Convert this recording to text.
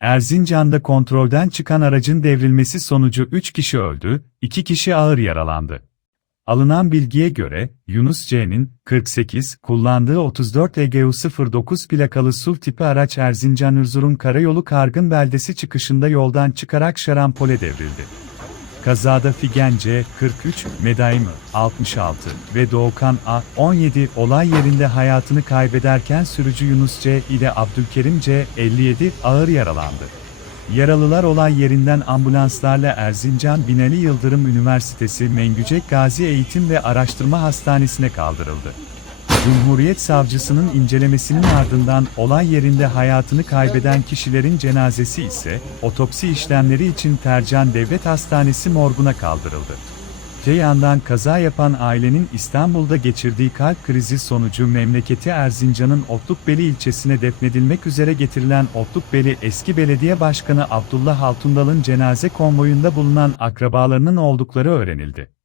Erzincan'da kontrolden çıkan aracın devrilmesi sonucu 3 kişi öldü, 2 kişi ağır yaralandı. Alınan bilgiye göre, Yunus C'nin, 48, kullandığı 34 EGU 09 plakalı SUV tipi araç Erzincan Erzurum Karayolu Kargın Beldesi çıkışında yoldan çıkarak şarampole devrildi. Kazada Figen C, 43, Medaim, 66 ve Doğukan A, 17 olay yerinde hayatını kaybederken sürücü Yunus C ile Abdülkerim C, 57 ağır yaralandı. Yaralılar olay yerinden ambulanslarla Erzincan Binali Yıldırım Üniversitesi Mengücek Gazi Eğitim ve Araştırma Hastanesi'ne kaldırıldı. Cumhuriyet Savcısının incelemesinin ardından olay yerinde hayatını kaybeden kişilerin cenazesi ise otopsi işlemleri için Tercan Devlet Hastanesi morguna kaldırıldı. Öte yandan kaza yapan ailenin İstanbul'da geçirdiği kalp krizi sonucu memleketi Erzincan'ın Otlukbeli ilçesine defnedilmek üzere getirilen Otlukbeli eski belediye başkanı Abdullah Altundal'ın cenaze konvoyunda bulunan akrabalarının oldukları öğrenildi.